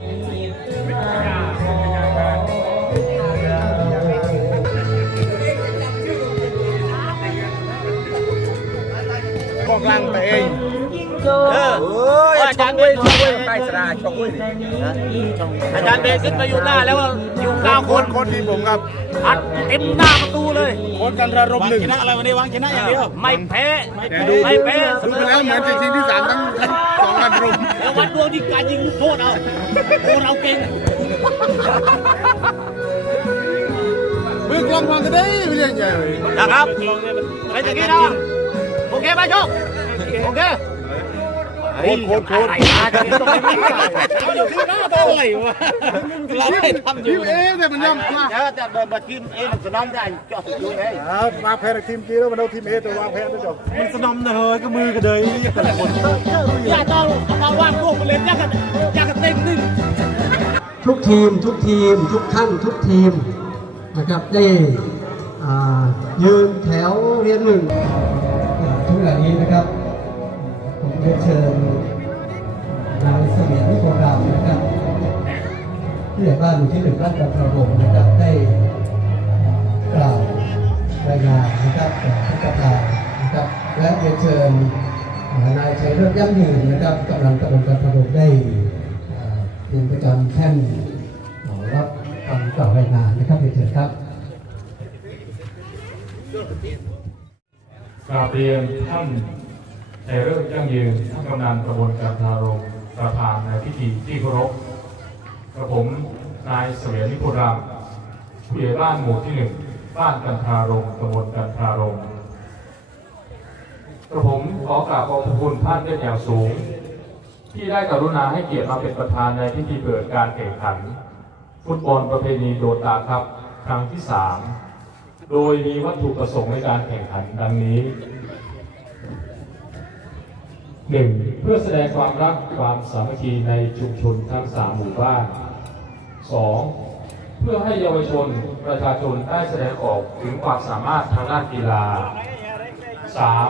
กองกลางแต่เองเออเอ้ยอาจารย์เบนชกเว้ยใต้สระชกเว้ยอาจารย์เบนขึ้นมาอยู่หน้าแล้วอยู่เก้าโคคนนโคนทีมผมครับ อัดเต็มหน้าประตูเลย โคนกันระรมหนึ่งชนะอะไรวันนี้วางชนะอย่างเดียว ไม่แพ้แต่ดูไม่แพ้เสดูมไปอแล้วเหมือนจะชิงที่สามทั้งสองกันรุมแล้ววันดวงที่การยิงลูกโทษเอาโอ้เราเก่งมือกลองวางกันได้ไม่ใช่ใหญ่เลยนะครับไปตะกี้นะโอเคไหมโชคโอเค โคนโคนโคนอะไรนะจะต้องไม่มีอะไรอยู่ที่หน้าตัวอะไรวะเราได้ทำอทียู่มเองแต่มันย่ำมาเดี๋ยวจะเดินมาทีมเองสนามได้จอดอยู่เลยครับวางแผนทีมจีแล้วมันเอาทีมเอตัววางแผนด้วยจบมันสนมนะเฮ้ยก็มือกระเดยแต่ละคนอย่าต้องมาว่างพวกมาเล่นยากกันยากกันเต็มนึงทุกทีมทุกทีม ทุกท่านทุกทีมนะครับได้อ่ายืนแถวเรียนหนึ่งอ่าทุกอย่างนี้นะครับ ผมเรียนเชิญนายเสมียนนิโครานะครับผู้ใหญ่บ้านหมู่ที่หนึ่งบ้านกันทรมนะครับได้กล่าวรายงานนะครับต่อผู้ประธานนะครับ และเรียนเชิญนายชัยเลิศยั่งยืนนะครับกำลังตำบลกันทรมได้เป็นประจำแท่นรับคำกล่าวรายงานนะครับเรียนเชิญครับกราบเรียนท่าน ในเรื่องยั่งยืนท่านกำนันตำบลการทารมประธานในพิธีที่เคารพกระผมนายเสวียนิพุรามผู้ใหญ่บ้านหมู่ที่หนึ่งบ้านกันทารมตำบลกันทารมกระผมขอกราบขอบคุณท่านเป็นอย่างสูง ที่ได้กรุณาให้เกียรติมาเป็นประธานในพิธีเปิดการแข่งขัน ฟุตบอลประเพณีโดตาครับครั้งที่สามโดยมีวัตถุประสงค์ในการแข่งขันดังนี้ 1. เพื่อแสดงความรักความสามัคคีในชุมชนทั้งสามหมู่บ้าน 2. เพื่อให้เยาวชนประชาชนได้แสดงออกถึงความสามารถทางด้านกีฬา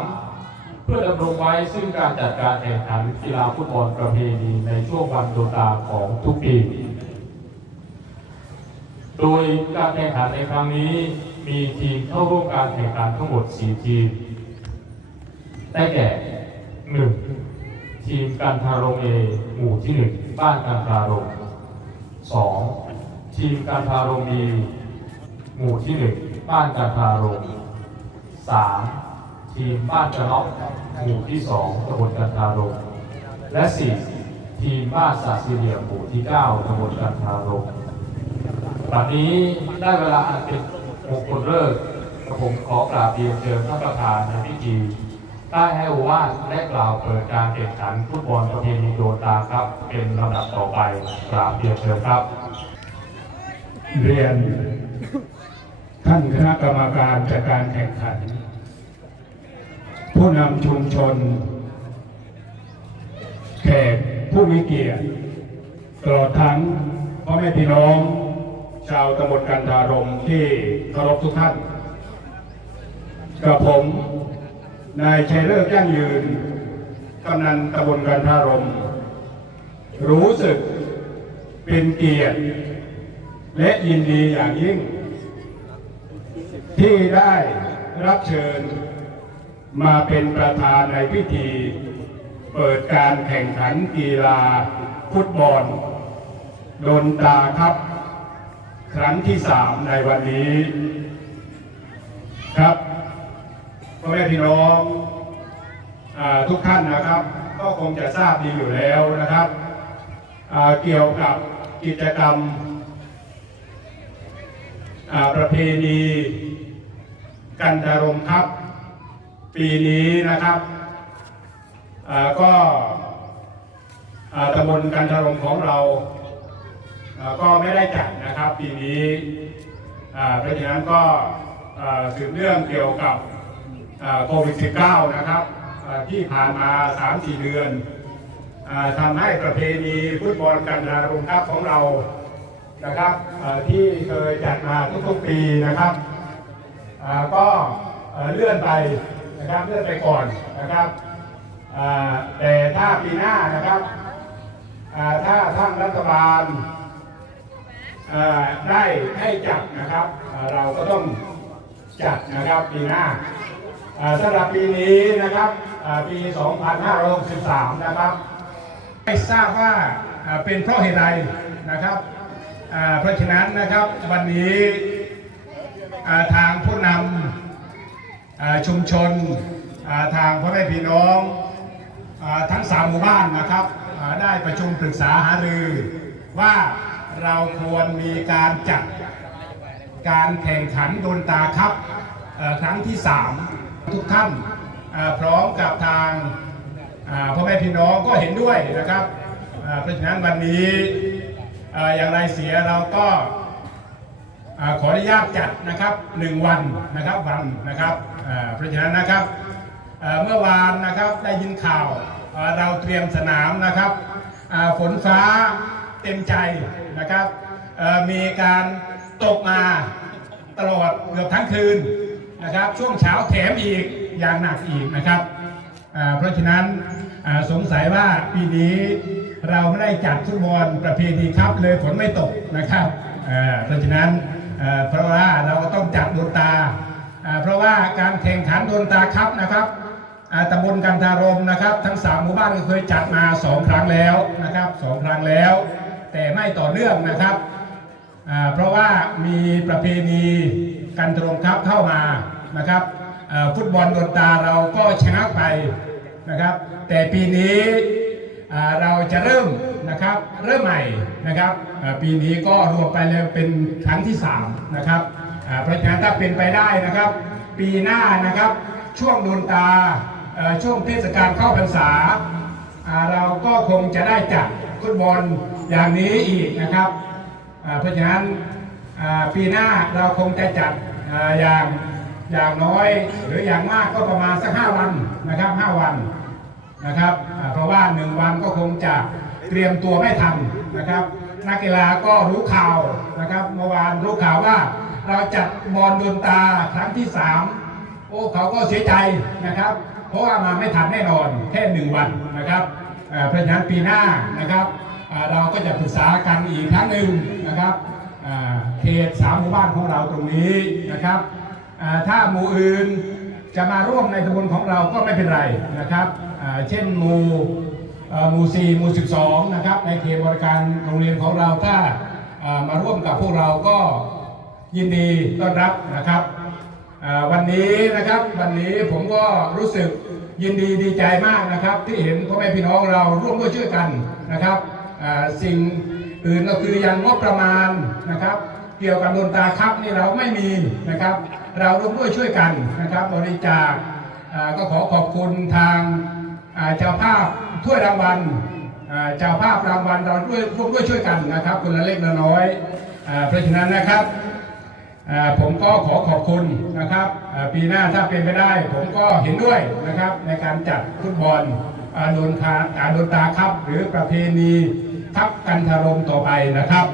3. เพื่อดำรงไว้ซึ่งการจัดการแข่งขันกีฬาฟุตบอลประเพณีในช่วงวันโดตาของทุกปี โดยการแข่งขันในครั้งนี้มีทีมเข้าร่วมการแข่งขันทั้งหมด 4 ทีม ได้แก่ 1. ทีมการทารงเอหมู่ที่1บ้านการทารง 2. ทีมการทารงบีหมู่ที่1บ้านการทารง 3. ทีมบ้านกระน็อกหมู่ที่2ตำบลกันทารงและ 4. ทีมบ้านสาสีเหลี่ยมหมู่ที่9ตำบลกันทารงบัดนี้ได้เวลาอันเป็นมงคลเลิกกระผมขอกราบเรียนเชิญท่านประธานในพิธี ได้ให้โอวาทและกล่าวเปิดการแข่งขันฟุตบอลประเพณีโดตาครับ เป็นลำดับต่อไปกราบเรียนเชิญครับ เรียน ท่านคณะกรรมการจัดการแข่งขัน ผู้นำชุมชนแขกผู้มีเกียรติตลอดทั้งพ่อแม่พี่น้อง ชาวตำบลกันทารมที่เคารพทุกท่านกับผม นายชัยเลิศยั่งยืน กำนันตำบลกันทารม รู้สึกเป็นเกียรติ และยินดีอย่างยิ่ง ที่ได้รับเชิญ มาเป็นประธานในพิธี เปิดการแข่งขันกีฬาฟุตบอลดนตาครับ ครั้งที่สามในวันนี้ครับ แม่พี่น้องอทุกท่านนะครับ ก็คงจะทราบดีอยู่แล้วนะครับ เกี่ยวกับกิจกรรมประเพณีกันดารมครับ ปีนี้นะครับก็ตำบลกันดารมของเรา ก็ไม่ได้จัดนะครับปีนี้เพราะฉะนั้นก็สืบเรื่องเกี่ยวกับ โควิด -19 นะครับที่ผ่านมา 3-4 เดือนอทำให้ประเพณีฟุตบอลกันดารมครับของเรานะครับที่เคยจัดมาทุกๆปีนะครับก็เลื่อนไปนะครับเลื่อนไปก่อนนะครับแต่ถ้าปีหน้านะครับถ้าทางรัฐบาลได้ให้จัดนะครับเราก็ต้องจัดนะครับปีหน้า สำหรับปีนี้นะครับปี 2563 นะครับไม่ทราบว่าเป็นเพราะเหตุใดนะครับเพราะฉะนั้นนะครับวันนี้ทางผู้นำชุมชนทางพ่อแม่พี่น้องอทั้งสามหมู่บ้านนะครับได้ประชุมปรึกษาหารือว่าเราควรมีการจัดการแข่งขันดนตาครับครั้งที่ 3 ทุกท่านพร้อมกับทางพ่อแม่พี่น้องก็เห็นด้วยนะครับเพราะฉะนั้นวันนี้อย่างไรเสียเราก็ขออนุญาตจัดนะครับหนึ่งวันนะครับวันนะครับเพราะฉะนั้นนะครับเมื่อวานนะครับได้ยินข่าวเราเตรียมสนามนะครับฝนฟ้าเต็มใจนะครับมีการตกมาตลอดเกือบทั้งคืน นะครับ ช่วงเช้าแถมอีกอย่างหนักอีกนะครับเพราะฉะนั้นสงสัยว่าปีนี้เราไม่ได้จัดฟุตบอลประเพณีครับเลยฝนไม่ตกนะครับเพราะฉะนั้นเพราะว่าเราก็ต้องจัดดวงตา เพราะว่าการแข่งขันดวงตาครับนะครับตำบลกันทารมนะครับ ทั้งสามหมู่บ้านเคยจัดมาสองครั้งแล้วนะครับสองครั้งแล้ว แต่ไม่ต่อเนื่องนะครับเพราะว่ามีประเพณี กันตรงครับเข้ามานะครับฟุตบอลดวงตาเราก็ชนะไปนะครับ แต่ปีนี้เราจะเริ่มนะครับเริ่มใหม่นะครับปีนี้ก็รวมไปแล้วเป็นครั้งที่3นะครับเพราะฉะนั้นถ้าเป็นไปได้นะครับ ปีหน้านะครับช่วงดวงตาช่วงเทศกาลเข้าพรรษา เราก็คงจะได้จัดฟุตบอลอย่างนี้อีกนะครับเพราะฉะนั้นปีหน้าเราคงจะจัด อย่างอย่างน้อยหรืออย่างมากก็ประมาณสัก5วันนะครับ5วันนะครับเพราะว่าหนึ่งวันก็คงจะเตรียมตัวไม่ทันนะครับ นักกีฬาก็รู้ข่าวนะครับเมื่อวานรู้ข่าวว่าเราจัดบอลดวงตาครั้งที่ 3 โอ้เขาก็เสียใจนะครับ เพราะว่ามาไม่ทันแน่นอนแค่หนึ่งวันนะครับเพราะฉะนั้นปีหน้านะครับเราก็จะปรึกษากันอีกครั้งหนึ่งนะครับ เขตสามหมู่บ้านของเราตรงนี้นะครับถ้าหมู่อื่นจะมาร่วมในตำบลของเราก็ไม่เป็นไรนะครับเช่นหมู่เอ่อหมู่4หมู่ 12 นะครับ ในเขตบริการโรงเรียนของเราถ้ามาร่วมกับพวกเราก็ยินดีต้อนรับนะครับวันนี้นะครับวันนี้ผมก็รู้สึกยินดีดีใจมากนะครับ ที่เห็นพ่อแม่พี่น้องเราร่วมด้วยช่วยกันนะครับสิ่ง อื่นก็คือยังงบประมาณนะครับ เกี่ยวกับดวงตาครับนี่เราไม่มีนะครับ เราร่วมด้วยช่วยกันนะครับ บริจาคก็ขอขอบคุณทางเจ้าภาพถ้วยรางวัลอ่าเจ้าภาพรางวัลเราด้วยร่วมด้วยช่วยกันนะครับคนละเล็กละน้อยอเพราะฉะนั้นนะครับผมก็ขอขอบคุณนะครับปีหน้าถ้าเป็นไปได้ ผมก็เห็นด้วยนะครับในการจัดฟุตบอลโดนคาอ่าโดนตาครับหรือประเพณี ทับกันทารมต่อไปนะครับ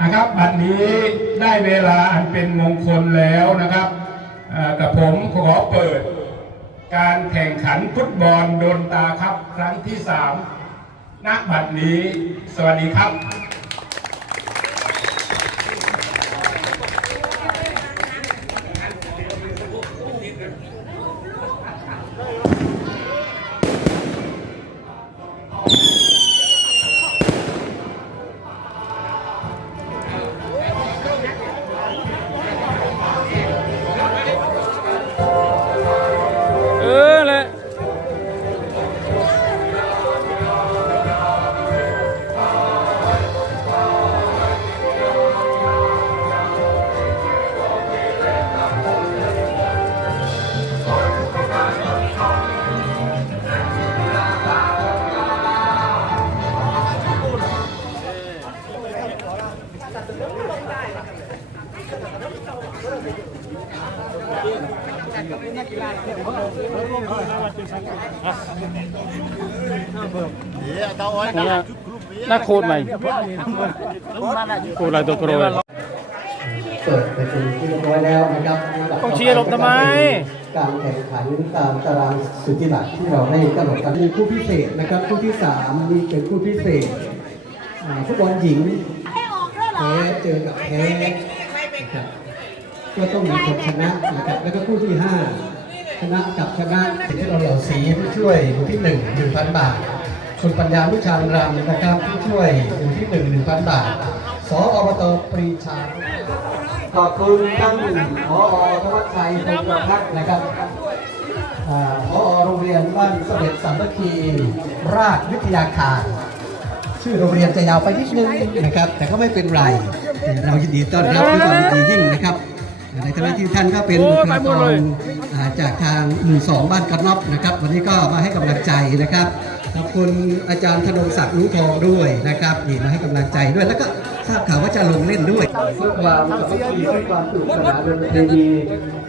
อะครับบัดนี้ได้เวลาอันเป็นมงคลแล้วนะครับกับผมขอเปิด การแข่งขันฟุตบอลโดนตาครับครั้งที่สามณบัดนี้ สวัสดีครับ น่าโคตรใหม่โคตรลายตัวโปรยเปิดไปเป็นที่เรียบร้อยแล้วนะครับต้องเชียร์หลบทำไม การแข่งขันตามตารางสุทธิบัตรที่เราได้กำหนดกันมีคู่พิเศษนะครับคู่ที่สามนี่เป็นคู่พิเศษอ่าฟุตบอลหญิงแพ้เจอกับแพ้นะครับก็ต้องมีคนชนะนะครับแล้วก็คู่ที่ห้า ชนะกับชนะที่เราเหล่าสีผู้ช่วยอู่ที่หนึ่งหนึ่งพันบาทคุณปัญญาวิชาญรำนะครับผู้ช่วยอู่ที่หนึ่งหนึ่งพันบาทสออบตปรีชาขอบคุณท่านผอธวัชชัยพงประพัฒน์นะครับอ่าผอโรงเรียนบ้านเสด็จสามัคคีราชวิทยาคารชื่อโรงเรียนจะยาวไปนิดนึงนะครับ แต่ก็ไม่เป็นไร เรายินดีต้อนรับด้วยความยินดียิ่งนะครับ ในฐานะที่ท่านก็เป็นบุคลากรอ่าจากทางหมู่สองบ้านกระนอบนะครับ วันนี้ก็มาให้กำลังใจนะครับขอบคุณอาจารย์ธนงศักดิ์รู้ทองด้วยนะครับนี่มาให้กำลังใจด้วยแล้วก็ทราบข่าวว่าจะลงเล่นด้วยเพื่อความสามัคคีเพื่อความสนุกสนานดนตรี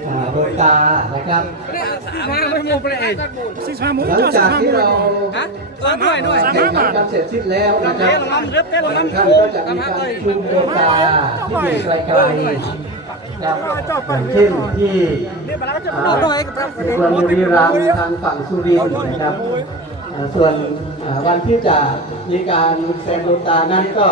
อ่าโดยตานะครับมาไม่มูไปเองสิมามูหลังจากที่เราสามห้าด้วยสามแข่งห้าขันกันเสร็จสิ้นแล้วนะครับลำเล็บเต้นลำท่านก็จะมีการชุมโดยตาที่อยู่ไกลๆ นะครับอย่างเช่นที่ส่วนบุรีรัมย์ทางฝั่งสุรินทร์นะครับ ส่วนวันที่จะมีการแซงดวงตานั้นก็